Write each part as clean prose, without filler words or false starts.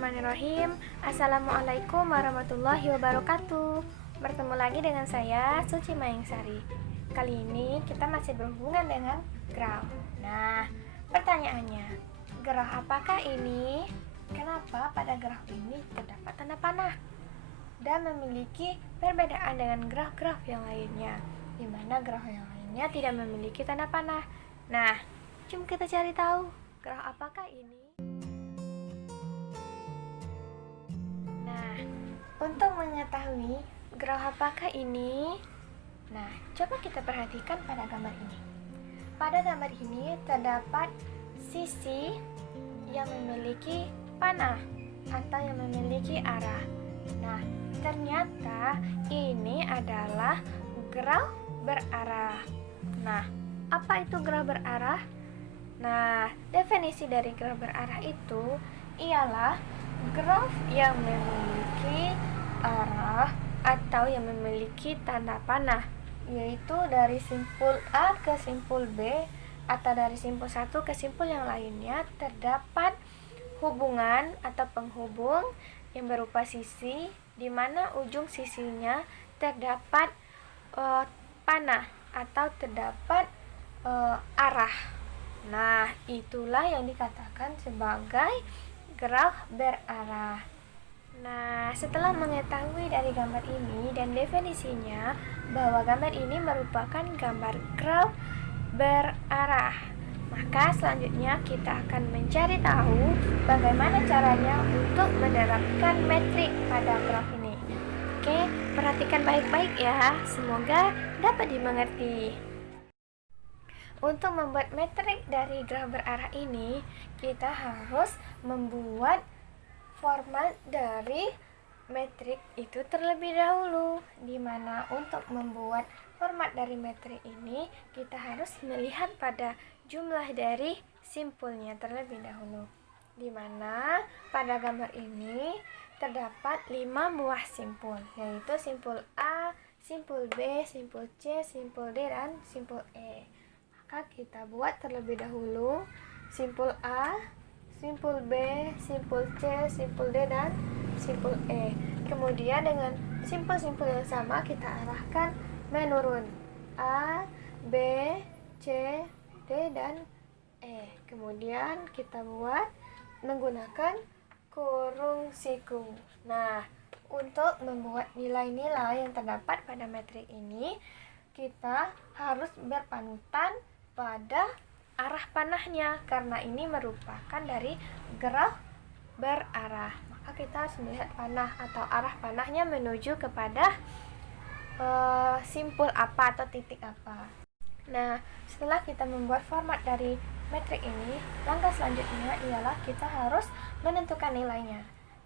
Bismillahirrahmanirrahim. Assalamualaikum warahmatullahi wabarakatuh. Bertemu lagi dengan saya, Suci Mayangsari. Kali ini kita masih berhubungan dengan graf. Nah, pertanyaannya, graf apakah ini? Kenapa pada graf ini terdapat tanda panah dan memiliki perbedaan dengan graf-graf yang lainnya, di mana graf yang lainnya tidak memiliki tanda panah? Nah, jom kita cari tahu graf apakah ini. Nah, untuk mengetahui graf apakah ini, nah, coba kita perhatikan pada gambar ini. Pada gambar ini terdapat sisi yang memiliki panah atau yang memiliki arah. Nah, ternyata ini adalah graf berarah. Nah, apa itu graf berarah? Nah, definisi dari graf berarah itu ialah graf yang memiliki arah atau yang memiliki tanda panah, yaitu dari simpul A ke simpul B atau dari simpul satu ke simpul yang lainnya terdapat hubungan atau penghubung yang berupa sisi, di mana ujung sisinya terdapat panah atau terdapat arah. Nah, itulah yang dikatakan sebagai graf berarah. Nah, setelah mengetahui dari gambar ini dan definisinya bahwa gambar ini merupakan gambar graf berarah, maka selanjutnya kita akan mencari tahu bagaimana caranya untuk menerapkan metrik pada graf ini. Oke, perhatikan baik-baik ya, semoga dapat dimengerti. Untuk membuat metrik dari graf berarah ini, kita harus membuat format dari metrik itu terlebih dahulu, di mana untuk membuat format dari metrik ini kita harus melihat pada jumlah dari simpulnya terlebih dahulu, di mana pada gambar ini terdapat 5 buah simpul, yaitu simpul A, simpul B, simpul C, simpul D, dan simpul E. Maka kita buat terlebih dahulu simpul A, simpul B, simpul C, simpul D, dan simpul E. Kemudian dengan simpul-simpul yang sama kita arahkan menurun A, B, C, D, dan E. Kemudian kita buat menggunakan kurung siku. Nah, untuk membuat nilai-nilai yang terdapat pada metrik ini, kita harus berpanutan pada arah panahnya, karena ini merupakan dari graf berarah. Maka kita harus melihat panah atau arah panahnya menuju kepada simpul apa atau titik apa. Nah, setelah kita membuat format dari metrik ini, langkah selanjutnya ialah kita harus menentukan nilainya.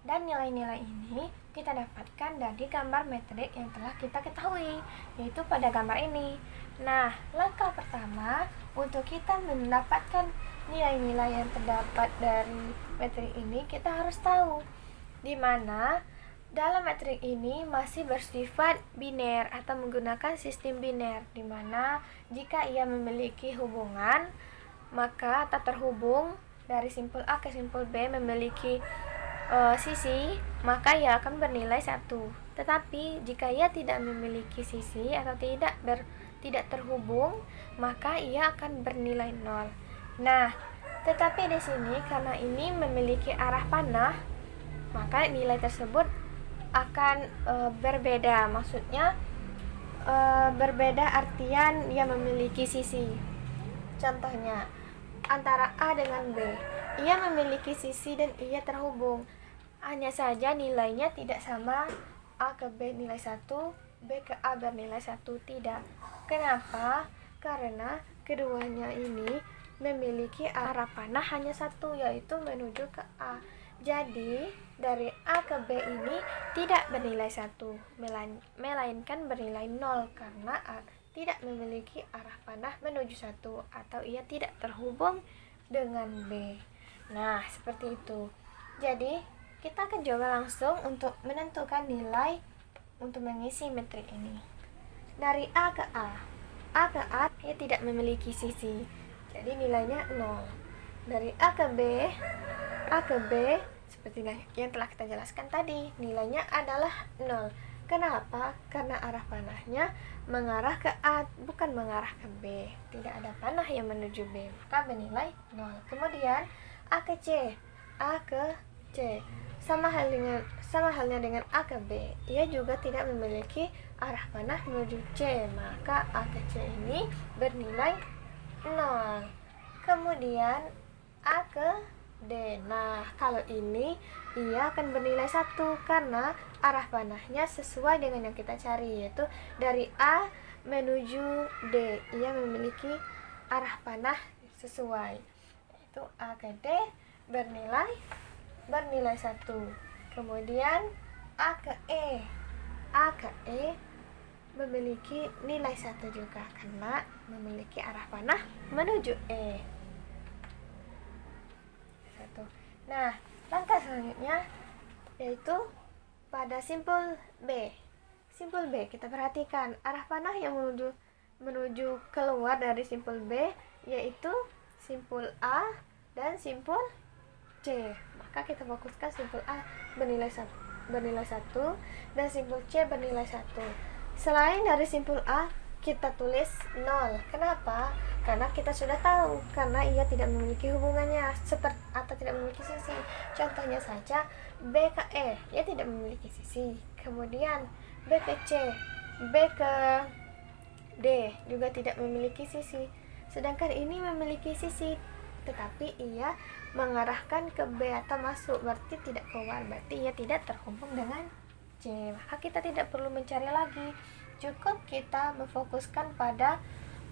Dan nilai-nilai ini kita dapatkan dari gambar metrik yang telah kita ketahui, yaitu pada gambar ini. Nah, langkah pertama untuk kita mendapatkan nilai-nilai yang terdapat dari metrik ini, kita harus tahu di mana dalam metrik ini masih bersifat biner atau menggunakan sistem biner, di mana jika ia memiliki hubungan, maka atau terhubung dari simpul A ke simpul B memiliki sisi, maka ia akan bernilai 1. Tetapi jika ia tidak memiliki sisi atau tidak terhubung, maka ia akan bernilai 0. Nah, tetapi di sini karena ini memiliki arah panah, maka nilai tersebut akan berbeda. Maksudnya berbeda artian ia memiliki sisi. Contohnya, antara A dengan B, ia memiliki sisi dan ia terhubung. Hanya saja nilainya tidak sama, A ke B nilai 1, B ke A bernilai 1, tidak. Kenapa? Karena keduanya ini memiliki arah panah hanya satu, yaitu menuju ke A. Jadi, dari A ke B ini tidak bernilai 1, melainkan bernilai 0 karena A tidak memiliki arah panah menuju 1 atau ia tidak terhubung dengan B. Nah, seperti itu. Jadi, kita akan coba langsung untuk menentukan nilai untuk mengisi metrik ini. Dari A ke A ia tidak memiliki sisi, jadi nilainya 0. Dari A ke B seperti yang telah kita jelaskan tadi, nilainya adalah 0. Kenapa? Karena arah panahnya mengarah ke A, bukan mengarah ke B. Tidak ada panah yang menuju B, maka bernilai 0. Kemudian A ke C, A ke C, sama halnya dengan A ke B. Ia juga tidak memiliki arah panah menuju C, maka A ke C ini bernilai 0. Kemudian A ke D. Nah, kalau ini ia akan bernilai 1 karena arah panahnya sesuai dengan yang kita cari, yaitu dari A menuju D. Ia memiliki arah panah sesuai, yaitu A ke D bernilai 1. Kemudian A ke E. A ke E memiliki nilai 1 juga karena memiliki arah panah menuju E. Nah, langkah selanjutnya yaitu pada simpul B. Simpul B, kita perhatikan arah panah yang menuju keluar dari simpul B yaitu simpul A dan simpul C. Maka kita fokuskan simpul A bernilai 1 dan simpul C bernilai 1. Selain dari simpul A, kita tulis 0. Kenapa? Karena kita sudah tahu, karena ia tidak memiliki hubungannya atau tidak memiliki sisi. Contohnya saja B ke E, ia tidak memiliki sisi. Kemudian B ke C, B ke D juga tidak memiliki sisi. Sedangkan ini memiliki sisi, tetapi ia mengarahkan ke B atau masuk, berarti tidak keluar, berarti ia tidak terhubung dengan C. Maka kita tidak perlu mencari lagi, cukup kita memfokuskan pada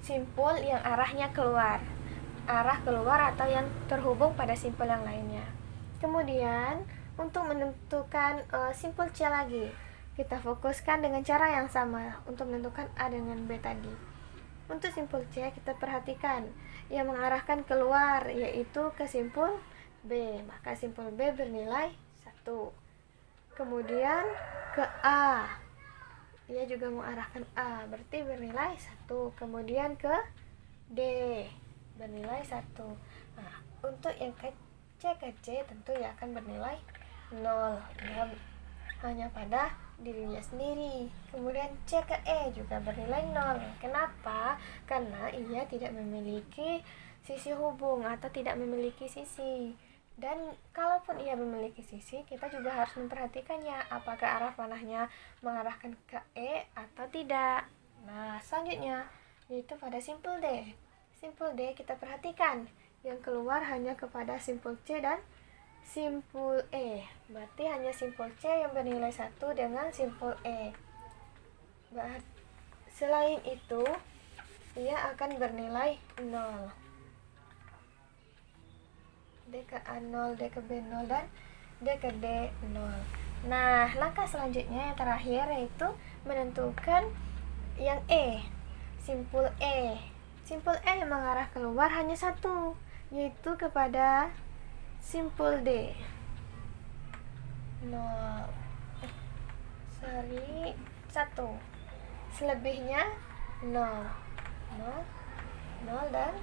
simpul yang arahnya keluar, arah keluar atau yang terhubung pada simpul yang lainnya. Kemudian untuk menentukan simpul C lagi, kita fokuskan dengan cara yang sama untuk menentukan A dengan B tadi. Untuk simpul C kita perhatikan yang mengarahkan keluar yaitu ke simpul B, maka simpul B bernilai 1. Kemudian ke A, ia juga mengarahkan A, berarti bernilai 1. Kemudian ke D bernilai 1. Nah, untuk yang ke C tentu ya akan bernilai 0, ya, hanya pada dirinya sendiri. Kemudian C ke E juga bernilai 0. Kenapa? Karena ia tidak memiliki sisi hubung atau tidak memiliki sisi. Dan kalaupun ia memiliki sisi, kita juga harus memperhatikannya, apakah arah panahnya mengarahkan ke E atau tidak. Nah, selanjutnya yaitu pada simpul D. Simpul D kita perhatikan yang keluar hanya kepada simpul C dan simpul E, berarti hanya simpul C yang bernilai 1 dengan simpul E. Selain itu, ia akan bernilai 0. D ke A 0, D ke B 0, dan D ke D 0. Nah, langkah selanjutnya yang terakhir yaitu menentukan yang E, simpul E. Simpul E yang mengarah keluar hanya 1, yaitu kepada simpul D. 1. Selebihnya 0, dan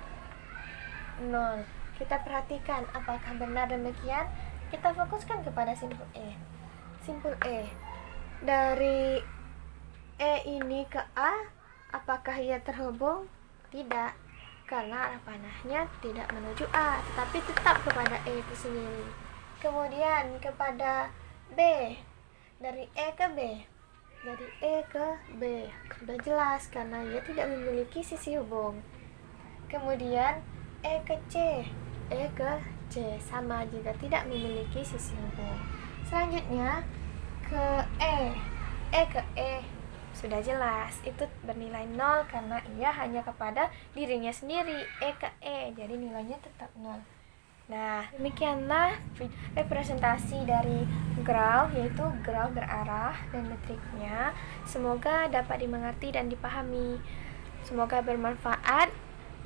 0. Kita perhatikan apakah benar demikian. Kita fokuskan kepada simpul E. Simpul E, dari E ini ke A, apakah ia terhubung? Tidak, karena arah panahnya tidak menuju A, tetapi tetap kepada E itu sendiri. Kemudian kepada B, dari E ke B, sudah jelas karena ia tidak memiliki sisi hubung. Kemudian E ke C, sama juga tidak memiliki sisi hubung. Selanjutnya ke E ke E sudah jelas, itu bernilai 0 karena ia hanya kepada dirinya sendiri, E ke E, jadi nilainya tetap 0. Nah, demikianlah representasi dari graf, yaitu graf berarah dan metriknya. Semoga dapat dimengerti dan dipahami. Semoga bermanfaat,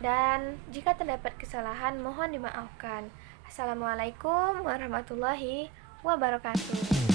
dan jika terdapat kesalahan mohon dimaafkan. Assalamualaikum warahmatullahi wabarakatuh.